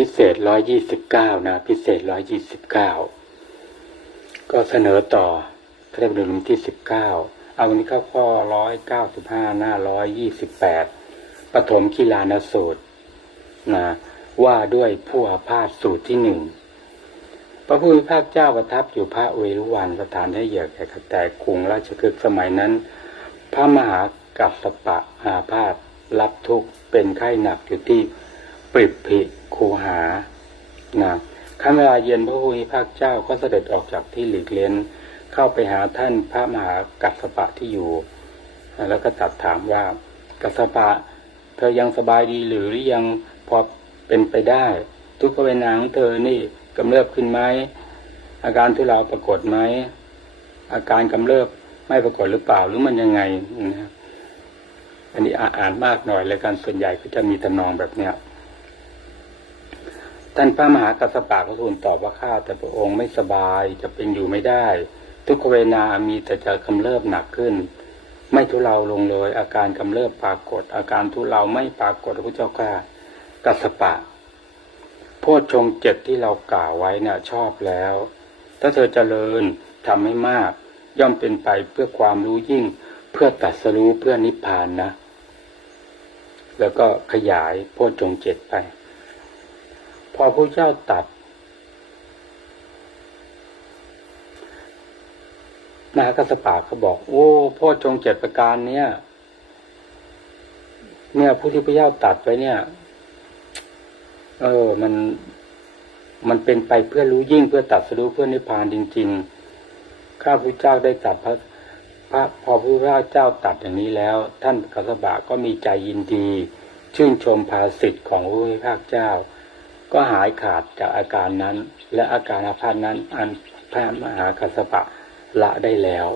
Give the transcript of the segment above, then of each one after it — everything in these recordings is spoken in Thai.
พิเศษร้อยยี่สิบเก้านะ พิเศษร้อยยี่สิบเก้าก็เสนอต่อพระธรมนูญที่สิบเก้าเอาวันนี้เข้าข้อร้อยเก้าสิบห้าหน้าร้อยยี่สิบแปดปฐมกีฬานสูตรนะว่าด้วยผู้อาพาธสูตรที่หนึ่งพระผู้มีพระเจ้าประทับอยู่พระเวรุวันสถานให้เหยื่อแก่กแต่กรุงราชคฤห์สมัยนั้น พระมหากัสสปะอาพาธรับทุกข์เป็นไข้หนักอยู่ที่ ปิบพิคูหานะขั้นเวลาเย็นพระผู้มีพระเจ้าก็เสด็จออกจากที่หลีกเล้น เข้าไปหาท่านพระมหากัสสปะที่อยู่ แล้วก็ตรัสถามว่ากัสสปะ เธอยังสบายดีหรือหรือยังพอเป็นไปได้ ทุกขเวนาของเธอนี่กำเริบขึ้นไหมอาการทุเลาปรากฏไหมอาการกำเริบไม่ปรากฏหรือเปล่าหรือมันยังไงนะอันนี้อ่านมากหน่อยเลยการส่วนใหญ่ก็จะมีทำนองแบบเนี้ย ท่านพระมหากัสสปะก็ทูลตอบว่าข้าแต่พระองค์ไม่สบายจะเป็นอยู่ไม่ได้ ทุกขเวนามีแต่จะกำเริบหนักขึ้น ไม่ทุเลาลงเลย อาการกำเริบปรากฏ อาการทุเลาไม่ปรากฏพระเจ้าข้ากัสสปะโพชฌงเจ็ดที่เรากล่าวไว้เนี่ยชอบแล้ว ถ้าเธอเจริญทำให้มาก ย่อมเป็นไปเพื่อความรู้ยิ่ง เพื่อตัดสรู้เพื่อนิพพานนะ แล้วก็ขยายโพชฌงเจ็ดไป อพระเจ้าตัดมหากัสปะเขาบอก โอ้โพชฌงเจ็ดประการเนี้ยเนี่ยผู้ที่พระเจ้าตัดไว้เนี่ย เออ มัน มันเป็นไปเพื่อรู้ยิ่งเพื่อตัดสรู้เพื่อนิพพานจริง ๆ ข้าพระเจ้าได้ตัดพระพระพอพระพุทธเจ้าตัดอย่างนี้แล้ว ท่านกัสสปะก็มีใจยินดี ชื่นชมภาสิทธิ์ของพระพุทธเจ้า ก็หายขาดจากอาการนั้น และอาการอาพาธนั้น อันพระมหากัสสปะละได้แล้ว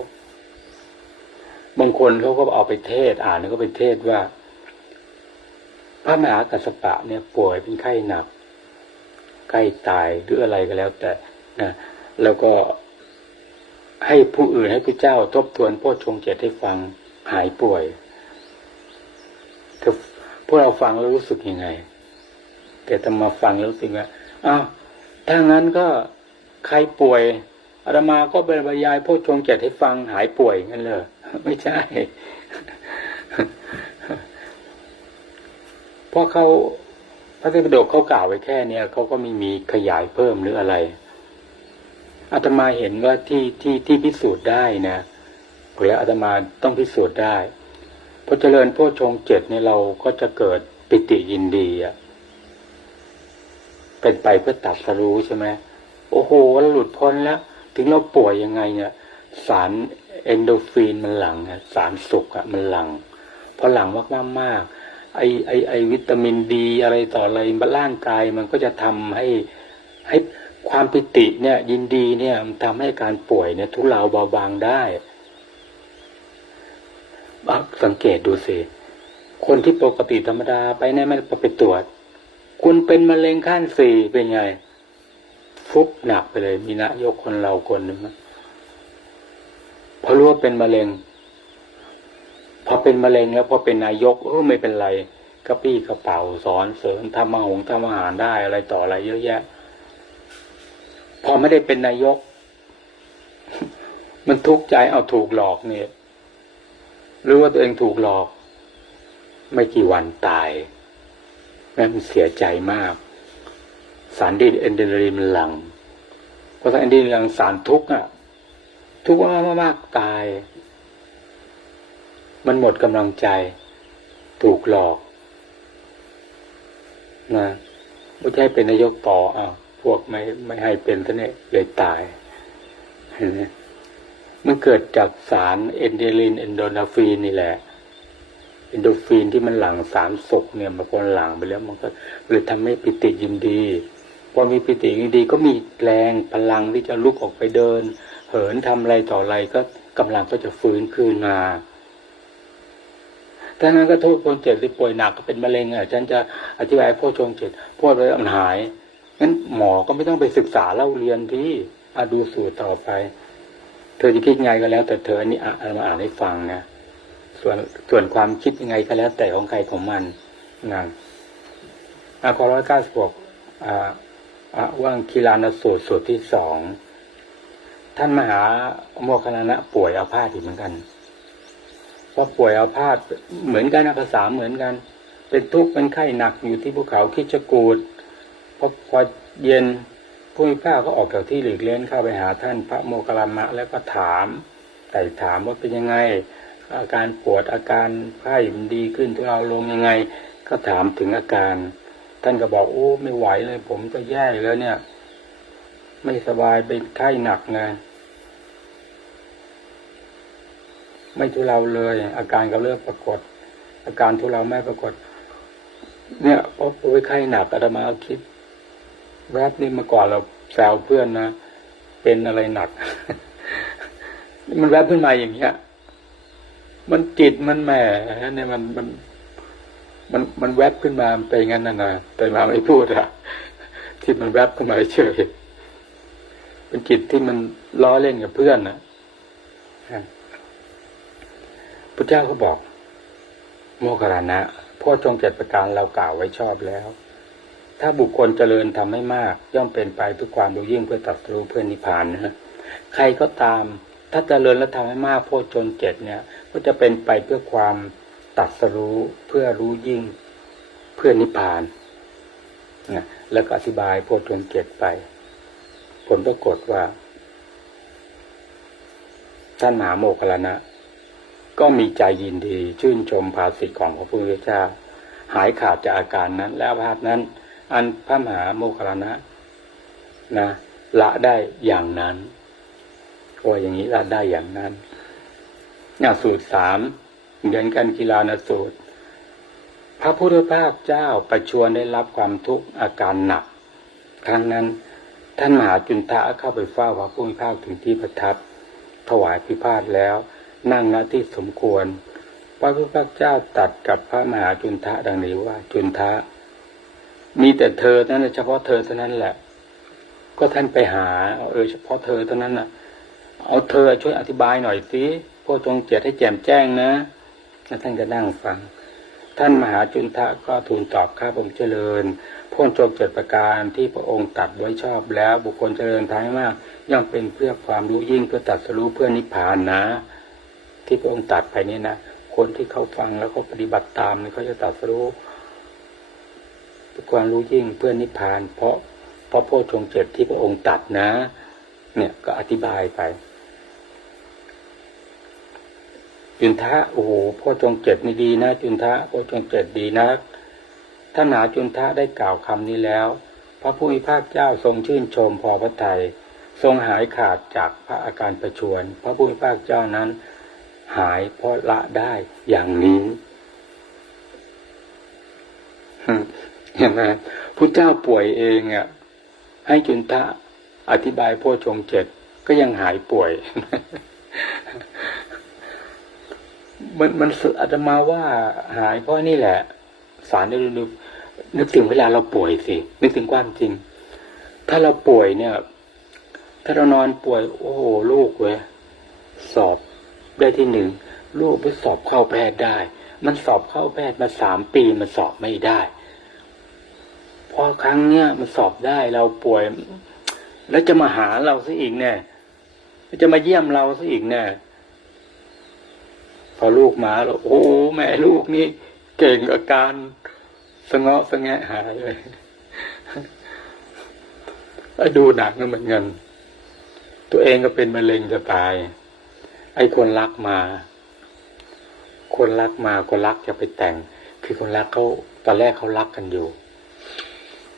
บางคนเขาก็เอาไปเทศอ่านแล้วก็ไปเทศว่า พระมหากัสสปะเนี่ยป่วยเป็นไข้หนักใกล้ตายหรืออะไรก็แล้ว แต่นะแล้วก็ให้ผู้อื่นให้พระเจ้าทบทวนโพชฌงเจ็ดให้ฟังหายป่วยถ้าพวกเราฟังแล้วรู้สึกยังไง แต่ทำมาฟังแล้วรู้สึกว่าอ้าวถ้างั้นก็ใครป่วยอาตมาก็บรรยายโพชฌงเจ็ดให้ฟังหายป่วยงั้นเลยไม่ใช่ เพราะเขาพระเทพดกเขากล่าวไว้แค่เนี้ยเขาก็ไม่มีขยายเพิ่มหรืออะไรอาตมาเห็นว่าที่ที่ที่พิสูจน์ได้นะหรืออาตมาต้องพิสูจน์ได้พอเจริญโพชฌงเจ็ดเนี่ยเราก็จะเกิดปิติยินดีอะ เป็นไปเพื่อตัดสรู้ใช่ไหมโอ้โหเราหลุดพ้นแล้ว ถึงเราป่วยยังไงเนี่ย สารเอนโดฟินมันหลังอะสารสุขอะมันหลังพอหลังมากมากไอไอไอวิตามินดีอะไรต่ออะไรร่างกายมันก็จะทำให้ให้ความปิติเนี่ย ยินดีเนี่ยมันทำให้การป่วยเนี่ย ทุเลาเบาบางได้สังเกตดูสิคนที่ปกติธรรมดาไปไหนไม่ไปตรวจ คุณเป็นมะเร็งขั้นสี่เป็นไง ฟุบหนักไปเลย มีนายกคนเราคนหนึ่งพอรู้ว่าเป็นมะเร็ง พอเป็นมะเร็งแล้วพอเป็นนายกเออไม่เป็นไรกระปี้กระเป๋าสอนเสริมทำมาหงทำอาหารได้อะไรต่ออะไรเยอะแยะ พอไม่ได้เป็นนายก มันทุกข์ใจเอาถูกหลอกเนี่ยรู้ว่าตัวเองถูกหลอก ไม่กี่วันตาย แม่มันเสียใจมาก สารดีเอนเดนรีมันหลังเพราะสารเอนเดนรีหลังสารทุกข์อะ ทุกข์มากมากตาย มันหมดกำลังใจ ถูกหลอกนะไม่ใช่เป็นนายกต่ออะพวกไม่ไม่ให้เป็นซะเนี่ยเลยตายเห็นไหมมันเกิดจากสารเอนเดรินเอนโดนาฟีนนี่แหละ อนโดฟีนที่มันหลังสารสุกเนี่ยมันพอหลังไปแล้วมันก็เลยทำให้ปิติยินดี พอมีปิติยินดีก็มีแรงพลังที่จะลุกออกไปเดิน เหินทำอะไรต่ออะไรก็กำลังก็จะฟื้นคืนมาถ้านั้นก็โทษคนเจ็บที่ป่วยหนักก็เป็นมะเร็งอะฉันจะอธิบายพ่อชงเจ็ดพ่อไว้มันหายงั้นหมอก็ไม่ต้องไปศึกษาเล่าเรียนที่อาดูสูตรต่อไป เธอจะคิดไงก็แล้ว แต่เธออันนี้อ่านมาอ่านให้ฟังนะ ส่วนส่วนความคิดยังไงก็แล้วแต่ของใครของมันนะอาข้อร้อยเก้าสิบหกว่างคีลานสูตรสูตรที่สองท่านมหาโมคคัลานะป่วยอาพาธอีกเหมือนกันพอป่วยอาพาธเหมือนกันภาษาเหมือนกัน เป็นทุกข์เป็นไข้หนักอยู่ที่ภูเขาคิดจกูดพอพอเย็นผู้มีผ้าก็ออกจากที่หลีกเล่นเข้าไปหาท่านพระโมคคัลลามะแล้วก็ถามไต่ถามว่าเป็นยังไง อาการปวดอาการไข้มันดีขึ้นทุเราลงยังไง ก็ถามถึงอาการ ท่านก็บอกโอ้ไม่ไหวเลย ผมก็แย่แล้วเนี่ย ไม่สบายเป็นไข้หนักไงไม่ทุเราเลย อาการก็เริ่มปรากฏ อาการทุเราไม่ปรากฏ เนี่ยพอป่วยไข้หนักอาตมาคิด แวบนี้มื่อก่อนเราแซวเพื่อนนะเป็นอะไรหนัก มันแวบขึ้นมาอย่างเงี้ย มันจิตมันแหมเนี่ยมันมัน มันมันแวบขึ้นมามันเป็นงั้นนะนะแต่มาไม่พูดอะที่มันแวบขึ้นมาเฉยเป็นจิตที่มันล้อเล่นกับเพื่อนนะพระเจ้าก็บอก โมคคัลานะพ่อจงเจ็ดประการเรากล่าวไว้ชอบแล้ว ถ้าบุคคลเจริญทำให้มาก ย่อมเป็นไปเพื่อความรู้ยิ่งเพื่อตรัดรู้เพื่อนิพพานนะใครก็ตาม ถ้าเจริญและทำให้มากโพชฌนเจ็ดเนี่ย ก็จะเป็นไปเพื่อความตัดสรู้เพื่อรู้ยิ่งเพื่อนิพพานนะแล้วก็อธิบายโพชฌนเจ็ดไป ผลปรากฏว่า ท่านมหาโมคคลานะ ก็มีใจยินดี ชื่นชมภาสิทธิ์ของพระพุทธเจ้า หายขาดจากอาการนั้น และภาพนั้น อันพระมหาโมคคัลลานะนะละได้อย่างนั้นว่าอย่างนี้ละได้อย่างนั้น น่าสูตรสามเหมือนกันกีฬานสูตร พระพุทธภาคเจ้าประชวนได้รับความทุกข์อาการหนักครั้งนั้นท่านมหาจุนทะเข้าไปเฝ้าพระผู้มีพระภาคถึงที่ประทับ ถวายพิพาทแล้ว นั่งณที่สมควร พระพุทธภาคเจ้าตัดกับพระมหาจุนทะดังนี้ว่าจุนทะ มีแต่เธอนั้นเฉพาะเธอเท่านั้นแหละ ก็ท่านไปหา เออเฉพาะเธอเท่านั้นน่ะ เอาเธอช่วยอธิบายหน่อยสิ พวกจงเจ็ดให้แจ่มแจ้งนะแล้วท่านก็นั่งฟัง ท่านมหาจุนทะก็ทูลตอบข้าพระองค์เจริญพ้นจงเจ็ดประการที่พระองค์ตัดไว้ชอบแล้วบุคคลเจริญท้ายมากย่อมเป็นเพื่อความรู้ยิ่งเพื่อตัดสรู้เพื่อนิพพานนะ ที่พระองค์ตัดไปนี่นะคนที่เขาฟังแล้วเขาปฏิบัติตามเนี่เขาจะตัดสรู้เพื่อความรู้ยิ่งเพื่อนิพพาน เพราะเพราะโพชฌงเจ็ดที่พระองค์ตัดนะ เนี่ยก็อธิบายไป จุนทะโอ้โหพ่อจงเจ็ดนี่ดีนะ จุนทะพ่อจงเจ็ดดีนะท่านหาจุนทะได้กล่าวคำนี้แล้ว พระผู้มีพระเจ้าทรงชื่นชมพอพระทัยทรงหายขาดจากพระอาการประชวน พระผู้มีพระเจ้านั้น หายเพราะละได้อย่างนี้เห็นไหมพระเจ้าป่วยเองอะให้จุนทะอธิบายโพชงเจ็ดก็ยังหายป่วย มันมันอาตมาว่าหายเพราะนี่แหละ สารได้นึกนึกถึงเวลาเราป่วยสินึกถึงความจริง ถ้าเราป่วยเนี่ย ถ้าเรานอนป่วย โอ้โหลูกเว้ยสอบได้ที่หนึ่งลูกไปสอบเข้าแพทย์ได้ มันสอบเข้าแพทย์มาสามปีมันสอบไม่ได้พอครั้งเนี้ยมันสอบได้เราป่วย แล้วจะมาหาเราซะอีกเนี่ยจะมาเยี่ยมเราซะอีกเนี่ย พอลูกมาแล้วโอ้แม่ลูกนี่เก่งอาการสงะสงแงหายเลยไอ้ดูหนักนั่นเหมือนกันตัวเองก็เป็นมะเร็งจะตาย ไอ้คนรักมา คนรักมาคนรักจะไปแต่ง คือคนรักเขาตอนแรกเขารักกันอยู่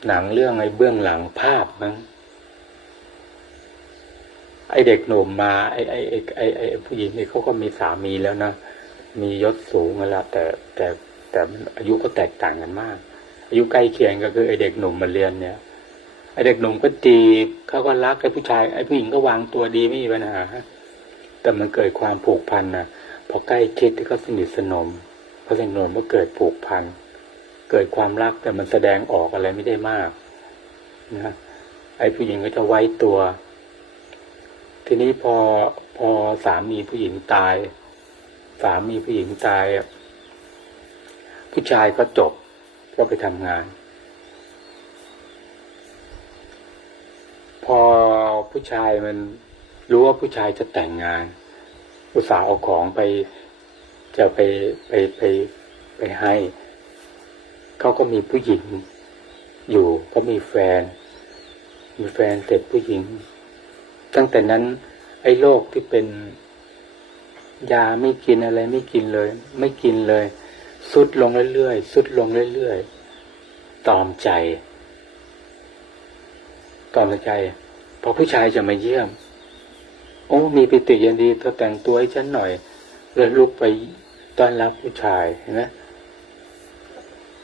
หนังเรื่องไอ้เบื้องหลังภาพมั้งไอเด็กหนุ่มมาไอไอไอไอไอผู้หญิงนี่เขาก็มีสามีแล้วนะ มียศสูงแล้วแต่แต่แต่อายุก็แตกต่างกันมาก อายุใกล้เคียงก็คือไอเด็กหนุ่มมาเรียนเนี่ยไอเด็กหนุ่มก็จีบเขาก็รักไอผู้ชายไอผู้หญิงก็วางตัวดีไม่มีปัญหาแต่มันเกิดความผูกพันนะพอใกล้ชิดที่เขาสนิทสนมพอสนิทสนมก็เกิดผูกพันเกิดความรักแต่มันแสดงออกอะไรไม่ได้มากนะไอผู้หญิงก็จะไว้ตัว ทีนี้พอพอสามีผู้หญิงตาย สามีผู้หญิงตายผู้ชายก็จบก็ไปทำงาน พอผู้ชายมันรู้ว่าผู้ชายจะแต่งงาน อุตส่าห์เอาของไปจะไปไปไปไปให้ เขาก็มีผู้หญิงอยู่ก็มีแฟน มีแฟนเสร็จผู้หญิง ตั้งแต่นั้นไอ้โรคที่เป็น ยาไม่กินอะไรไม่กินเลย ไม่กินเลยสุดลงเรื่อยๆสุดลงเรื่อยๆตอมใจ ตอมใจพอผู้ชายจะมาเยี่ยม โอ้มีปิติยินดีเธอแต่งตัวให้ฉันหน่อยเลยลุกไปต้อนรับผู้ชายเห็นไหม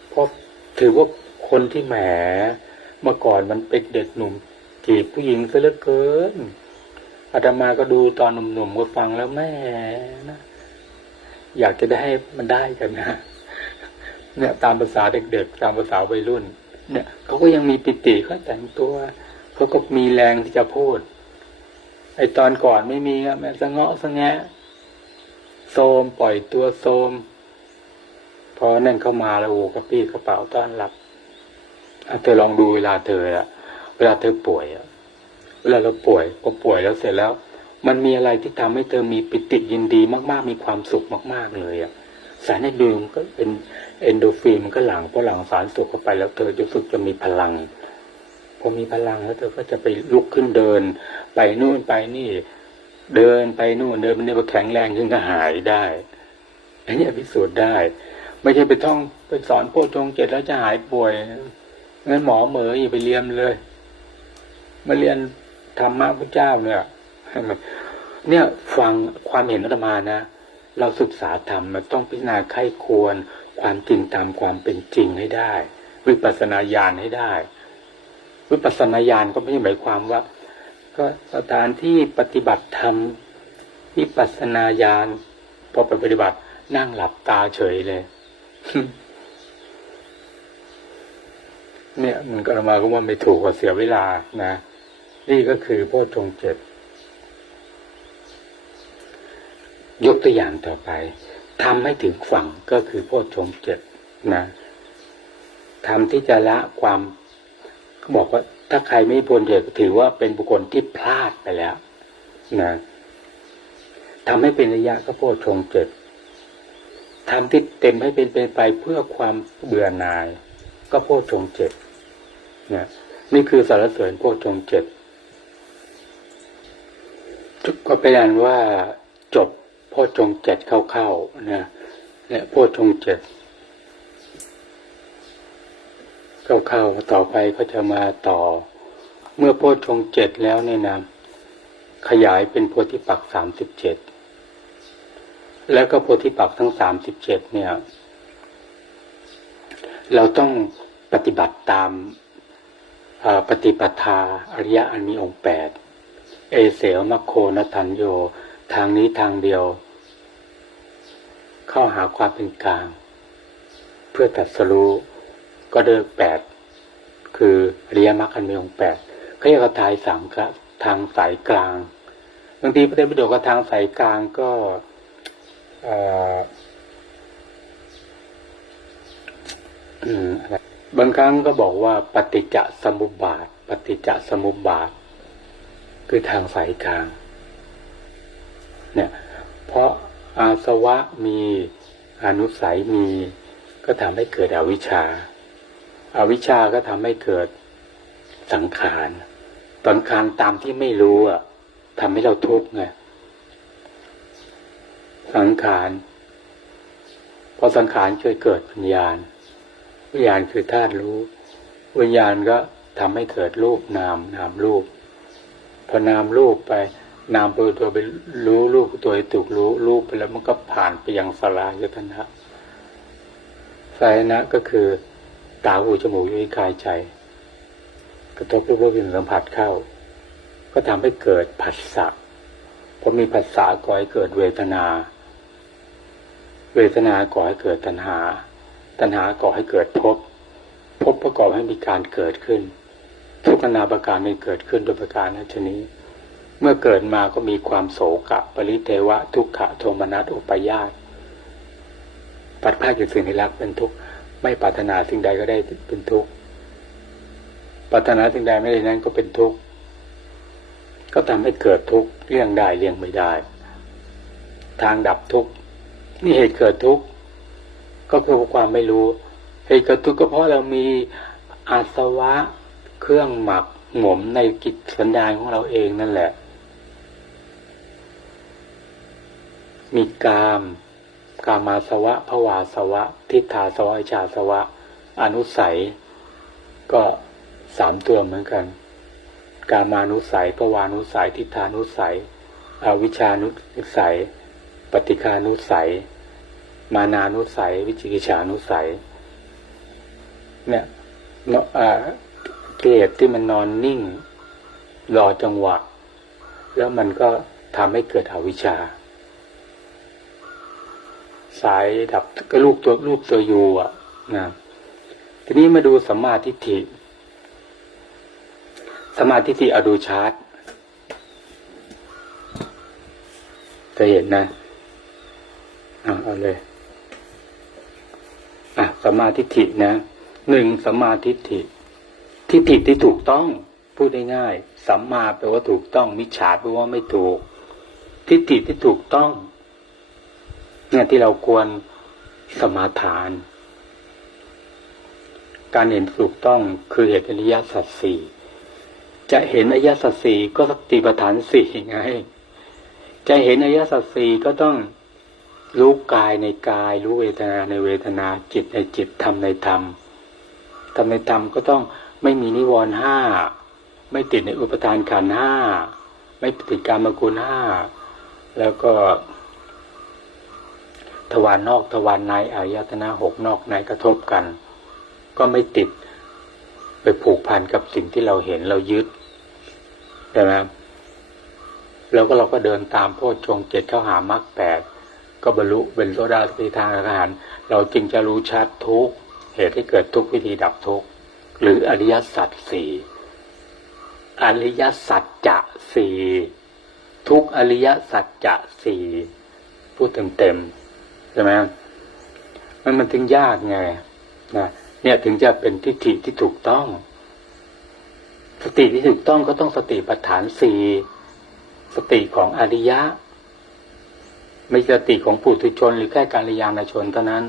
เพราะถือว่าคนที่แหมเมื่อก่อนมันเป็นเด็กหนุ่มจีบผู้หญิงซะเหลือเกิน อาตมาก็ดูตอนหนุ่มๆก็ฟังแล้วแม่นะอยากจะได้ให้มันได้กันนะเนี่ยตามภาษาเด็กๆ ตามภาษาวัยรุ่น เนี่ยเขาก็ยังมีปิติเขาแต่งตัวเขาก็มีแรงที่จะพูด ไอตอนก่อนไม่มีอะแม่สะเงาะสะแงะโซมปล่อยตัวโซม พอนั่นเข้ามาแล้วโอ้กระปี้กระเป๋าต้อนรับเธอลองดูเวลาเธออะเวลาเธอป่วยอะ เวลาเราป่วยพอป่วยแล้วเสร็จแล้ว มันมีอะไรที่ทำให้เธอมีปิติยินดีมาก ๆ มีความสุขมาก ๆ เลยอะสารในดูมนก็เป็นเอนโดฟินมันก็หลังพอหลังสารสุขเข้าไปแล้วเธอจะรู้สึกจะมีพลังพอมีพลังแล้วเธอก็จะไปลุกขึ้นเดิน ไปนู่นไปนี่ เดินไปนู่นเดินมันเนี่ยแข็งแรงขึ้นก็หายได้อันนี้พิสูจน์ได้ ไม่ใช่ไปท่องไปสอนโพชงเจ็ดแล้วจะหายป่วยงั้นหมอเหมออย่าไปเรียนเลย มาเรียน ธรรมะพระเจ้าเนี่ยเนี่ยฟังความเห็นอาตมานะ เราศึกษาธรรมมันต้องพิจารณาไข้ควร ความจริงตามความเป็นจริงให้ได้ วิปัสสนาญาณให้ได้ วิปัสสนาญาณก็ไม่ใช่หมายความว่า ก็สถานที่ปฏิบัติธรรมวิปัสสนาญาณพอไปปฏิบัตินั่งหลับตาเฉยเลย เนี่ยมันก็มาก็ว่าไม่ถูกกว่าเสียเวลานะ นี่ก็คือโพชฌงเจ็ดยกตัวอย่างต่อไปทำให้ถึงฝั่งก็คือโพชฌงเจ็ดนะทำที่จะละความเขาบอกว่าถ้าใครไม่พ้นเจ็ดถือว่าเป็นบุคคลที่พลาดไปแล้วนะทำให้เป็นระยะก็โพชฌงเจ็ดทำที่เต็มให้เป็นเป็นไปเพื่อความเบื่อหน่าย ก็โพชฌงเจ็ดนะนี่คือสารเสริญโพชฌงเจ็ด ก็เป็นอันว่าจบโพชฌงเจ็ดเข้าๆนะเนี่ยโพชฌงเจ็ดเข้าๆต่อไปก็จะมาต่อ เมื่อโพชฌงเจ็ดแล้วเนี่ยนะขยายเป็นโพธิปักสามสิบเจ็ดแล้วก็โพธิปักทั้งสามสิบเจ็ดเนี่ย เราต้องปฏิบัติตามปฏิปทาอริยะอันมีองค์แปด เอเสวมัคโคนัทันโย ทางนี้ทางเดียว เข้าหาความเป็นกลาง เพื่อตัดสรู้ก็เดินแปดคืออริยมรรคอันมีองแปดเขาเรียกว่าทายสามครับทางสายกลางบางทีพระเดชพระโดก็ทางสายกลางก็บางครั้งก็บอกว่าปฏิจจสมุปบาท ปฏิจจสมุปบาท คือทางสายกลาง เนี่ย เพราะอาสวะมีอนุสัยมี ก็ทำให้เกิดอวิชชาอาวิชชาก็ทำให้เกิดสังขารสังขารตามที่ไม่รู้อะทำให้เราทุกข์ไงสังขารพอสังขารช่วยเกิดวิญญาณวิญญาณคือธาตุรู้ วิญญาณก็ทำให้เกิดรูปนามนามรูป พอนามรูปไปนามตัวตัวไปรู้รูปตัวถูกรู้รูปไปแล้วมันก็ผ่านไปยังสลายตนะสายนะก็คือตาหูจมูกลิ้นกายใจ กระทบรูปรสกลิ่นสัมผัสเข้า ก็ทำให้เกิดผัสสะพอมีผัสสะก่อให้เกิดเวทนา เวทนาก่อให้เกิดตัณหา ตัณหาก่อให้เกิดภพภพประกอบให้มีการเกิดขึ้น ทุกนาประการนี้เกิดขึ้นโดยประการนั้นชนี้ เมื่อเกิดมาก็มีความโศกะ ปริเทวะ ทุกขะโทมนัสอุปยาตปัดพาดจากสิ่งที่รักเป็นทุกข์ไม่ปรารถนาสิ่งใดก็ได้เป็นทุกข์ปรารถนาสิ่งใดไม่ได้นั้นก็เป็นทุกข์ก็ทำให้เกิดทุกข์เลี่ยงได้เลี่ยงไม่ได้ ทางดับทุกข์นี่เหตุเกิดทุกข์ก็คือความไม่รู้ เหตุเกิดทุกข์ก็เพราะเรามีอาสวะ เครื่องหมักหมมในกิจสันดานของเราเองนั่นแหละ มีกาม กามาสวะภวาสวะ ทิฏฐาสวะอิจฉาสวะ อนุสัย ก็สามตัวเหมือนกัน กามานุสัยภวานุสัย ทิฏฐานุสัย อวิชานุสัย ปฏิคานุสัย มานานุสัย วิจิกิจฉานุสัย เนี่ยเนาะ เกลียดที่มันนอนนิ่ง รอจังหวะ แล้วมันก็ทำให้เกิดอวิชชา สายดับก็ลูกตัวลูกตัวอยูอะนะทีนี้มาดูสัมมาทิฏฐิสัมมาทิฏฐิเอาดูชาร์ตจะเห็นนะอะเอาเลยอะสัมมาทิฏฐินะหนึ่งสัมมาทิฏฐิ ทิฏฐิที่ถูกต้องพูดง่ายๆสัมมาแปลว่าถูกต้อง มิจฉาแปลว่าไม่ถูก ทิฏฐิที่ถูกต้อง เนี่ยที่เราควรสมาทาน การเห็นถูกต้องคือเหตุอริยสัจสี่จะเห็นอริยสัจสี่ก็สติปัฏฐานสี่ไง จะเห็นอริยสัจสี่ก็ต้องรู้กายในกาย รู้เวทนาในเวทนาจิตในจิตธรรมในธรรมธรรมในธรรมก็ต้อง ไม่มีนิวรณ์ห้าไม่ติดในอุปทานขันห้าไม่ติดการมกุลห้าแล้วก็ ทวารนอกทวารในอายตนะหกนอกในกระทบกัน ก็ไม่ติดไปผูกพันกับสิ่งที่เราเห็นเรายึดใช่ไหมแล้วก็เราก็เดินตามโพชฌงเจ็ดเข้าหามรรคแปดก็บรรลุเป็นโสดาสกิทางอรหันต์เราจึงจะรู้ชัดทุกเหตุให้เกิดทุกวิธีดับทุก หรืออริยสัจสี่อริยสัจจะสี่ทุกอริยสัจจะสี่พูดเต็มๆใช่ไหมมันมันถึงยากไงนะเนี่ยถึงจะเป็นทิฏฐิที่ถูกต้อง สติที่ถูกต้องก็ต้องสติปัฏฐานสี่สติของอริยะ ไม่ใช่สติของปุถุชน หรือแค่การยานชนเท่านั้น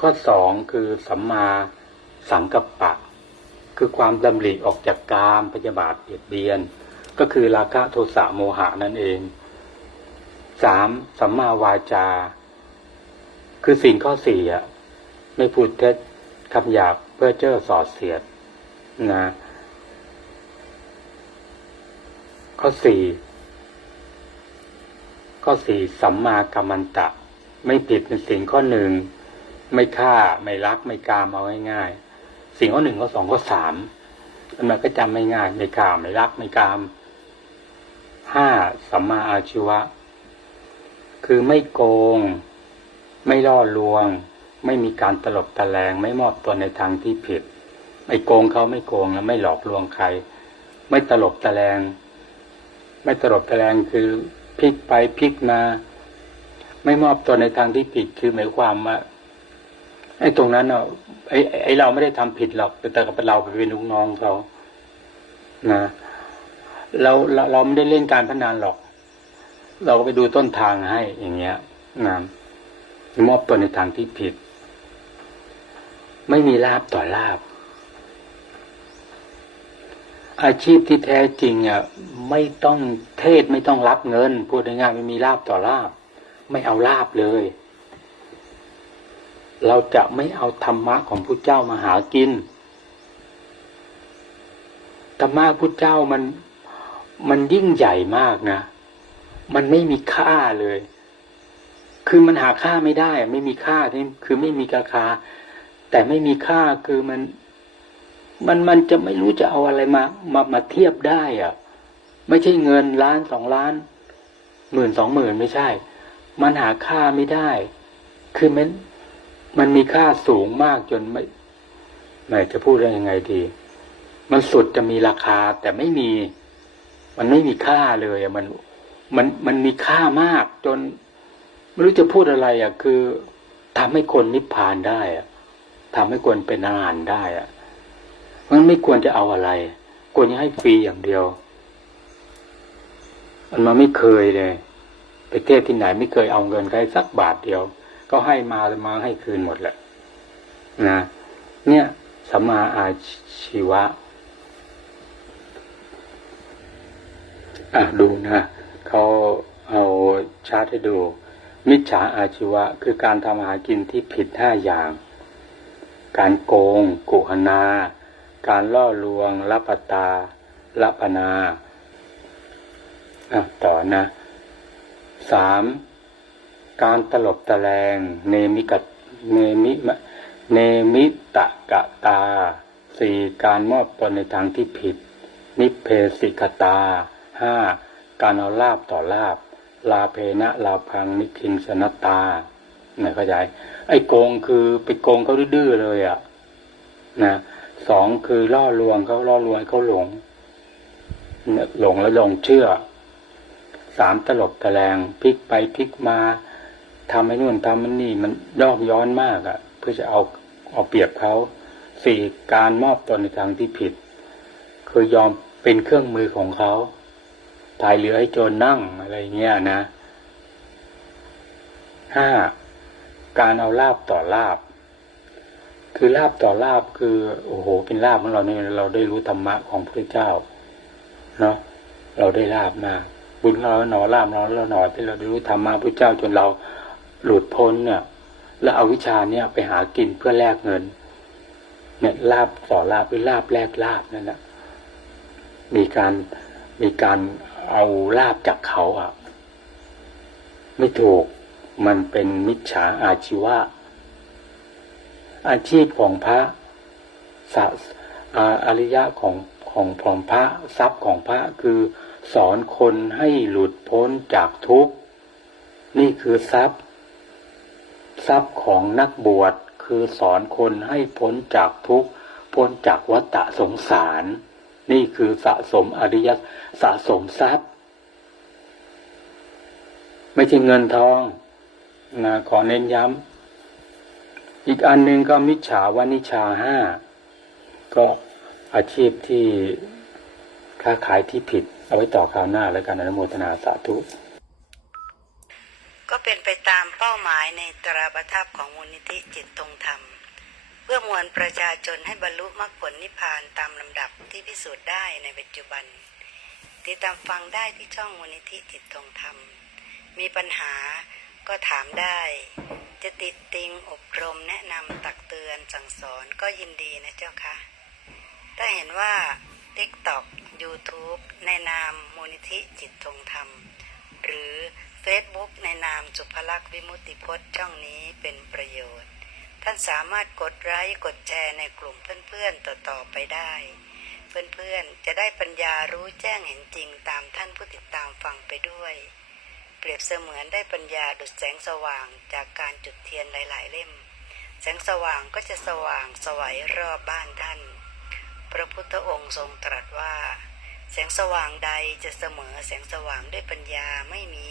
ข้อสองคือสัมมาสังกัปปะ คือความดำริออกจากกามพยาบาทเบียดเบียน ก็คือราคะโทสะโมหะนั่นเองสามสัมมาวาจา คือสิ่งข้อสี่อะไม่พูดเท็จคำหยาบเพื่อเจ้อสอดเสียดนะข้อสี่ข้อสี่สัมมากัมมันตะ ไม่ผิดในสิ่งข้อหนึ่ง ไม่ฆ่าไม่รักไม่กามเอาง่ายๆ สิ่งข้อหนึ่งข้อสองข้อสามมันก็จำไม่ง่ายไม่ฆ่าไม่รักไม่กามห้าสัมมาอาชีวะ คือไม่โกง ไม่ล่อลวง ไม่มีการตลบตะแลง ไม่มอบตัวในทางที่ผิด ไม่โกงเขาไม่โกงแล้วไม่หลอกลวงใคร ไม่ตลบตะแลง ไม่ตลบตะแลงคือพลิกไปพลิกมา ไม่มอบตัวในทางที่ผิดคือหมายความว่า ไอ้ตรงนั้นเนาะไอ้ไอ้เราไม่ได้ทำผิดหรอกแต่กับเราไปเป็นลูกน้องเขานะเราเราเราไม่ได้เล่นการพนันหรอก เราก็ไปดูต้นทางให้อย่างเงี้ยนะมอบตัวในทางที่ผิด ไม่มีลาบต่อลาบ อาชีพที่แท้จริงอะไม่ต้องเทศไม่ต้องรับเงิน พูดง่ายๆไม่มีลาบต่อลาบ ไม่เอาลาบเลย เราจะไม่เอาธรรมะของพระเจ้ามาหากิน ธรรมะพระเจ้ามันมันยิ่งใหญ่มากนะ มันไม่มีค่าเลย คือมันหาค่าไม่ได้ ไม่มีค่าที่คือไม่มีราคา แต่ไม่มีค่าคือมัน มันมันจะไม่รู้จะเอาอะไรมา มามาเทียบได้อะไม่ใช่เงินล้านสองล้านหมื่นสองหมื่นไม่ใช่ มันหาค่าไม่ได้ คือมัน มันมีค่าสูงมากจนไม่ ไม่จะพูดได้ยังไงดี มันสุดจะมีราคา แต่ไม่มี มันไม่มีค่าเลยอะมัน มันมันมีค่ามากจน ไม่รู้จะพูดอะไรอะ คือทำให้คนนิพพานได้อะทำให้คนเป็นอาหารได้อะมันไม่ควรจะเอาอะไร ควรจะให้ฟรีอย่างเดียว มันมาไม่เคยเลย ไปเทศที่ไหนไม่เคยเอาเงินใครสักบาทเดียว ก็ให้มาแล้วมาให้คืนหมดแหละนะเนี่ยสัมมาอาชีวะอะดูนะเขาเอาชาร์ตให้ดู มิจฉาอาชีวะ คือการทำหากินที่ผิดห้าอย่าง การโกง กุหนา การล่อลวงลัปตาลัปนาอะต่อนะสาม การตลบตะแลง เนมิกะเนมิเนมิตะกะตาสี่การมอบตนในทางที่ผิด นิเพสิกตาห้าการเอาลาบต่อลาบ ลาเพนะลาพังนิคิงสนตาเนี่ยเข้าใจไอ้โกงคือไปโกงเขาดื้อเลยอะ่ะนะสองคือล่อลวงเขาล่อลวงเขาหลงหลงแล้วหลงเชื่อสามตลบตะแลงพลิกไปพลิกมา ทำให้นู่นทำให้นี่มันยอกย้อนมากอะ่ะ เพื่อจะเอาเอาเปรียบเขาสี่การมอบตนในทางที่ผิด คือยอมเป็นเครื่องมือของเขาตายเหลือให้โจรนั่งอะไรเงี้ยนะห้าการเอาลาบต่อลาบ คือลาบต่อลาบคือโอ้โห เป็นลาบของเราเนี่ยเราได้รู้ธรรมะของพระเจ้าเนาะเราได้ลาบมา บุญของเราหนอลาบเราแล้วหนอที่เราได้รู้ธรรมะพระเจ้าจนเรา หลุดพ้นเนี่ย แล้วเอาวิชาเนี่ยไปหากินเพื่อแลกเงิน เนี่ยลาบต่อลาบหรือลาบแลกลาบนั่นแหละมีการมีการเอาลาบจากเขาอะ ไม่ถูกมันเป็นมิจฉาอาชีวะ อาชีพของพระสะอาอริยะของของของพระทรัพย์ของพระคือสอนคนให้หลุดพ้นจากทุกข์ นี่คือทรัพย์ ทรัพย์ของนักบวชคือสอนคนให้พ้นจากทุกข์พ้นจากวัฏสงสาร นี่คือสะสมอริยสะสมทรัพย์ ไม่ใช่เงินทองนะขอเน้นย้ำอีกอันหนึ่งก็มิจฉาวานิชาห้าก็อาชีพที่ค้าขายที่ผิด เอาไว้ต่อคราวหน้าแล้วกันอนุโมทนาสาธุ ก็เป็นไปตามเป้าหมายในตราประทับของมูลนิธิจิตตรงธรรม เพื่อมวลประชาชนให้บรรลุมรรคผลนิพพานตามลำดับที่พิสูจน์ได้ในปัจจุบัน ติดตามฟังได้ที่ช่องมูลนิธิจิตตรงธรรม มีปัญหาก็ถามได้ จะติดติงอบรมแนะนำตักเตือนสั่งสอนก็ยินดีนะเจ้าค่ะถ้าเห็นว่า TikTok YouTube ในนามมูลนิธิจิตทงธรรม หรือ Facebook ในนามสุภลักษณ์วิมุตติพจน์ช่องนี้เป็นประโยชน์ ท่านสามารถกดไลค์กดแชร์ในกลุ่มเพื่อนๆต่อๆไปได้ เพื่อนๆจะได้ปัญญารู้แจ้งเห็นจริงตามท่านผู้ติดตามฟังไปด้วย เปรียบเสมือนได้ปัญญาดุจแสงสว่างจากการจุดเทียนหลาย ๆ เล่ม แสงสว่างก็จะสว่างสวัยรอบบ้านท่าน พระพุทธองค์ทรงตรัสว่า แสงสว่างใดจะเสมอแสงสว่างด้วยปัญญาไม่มี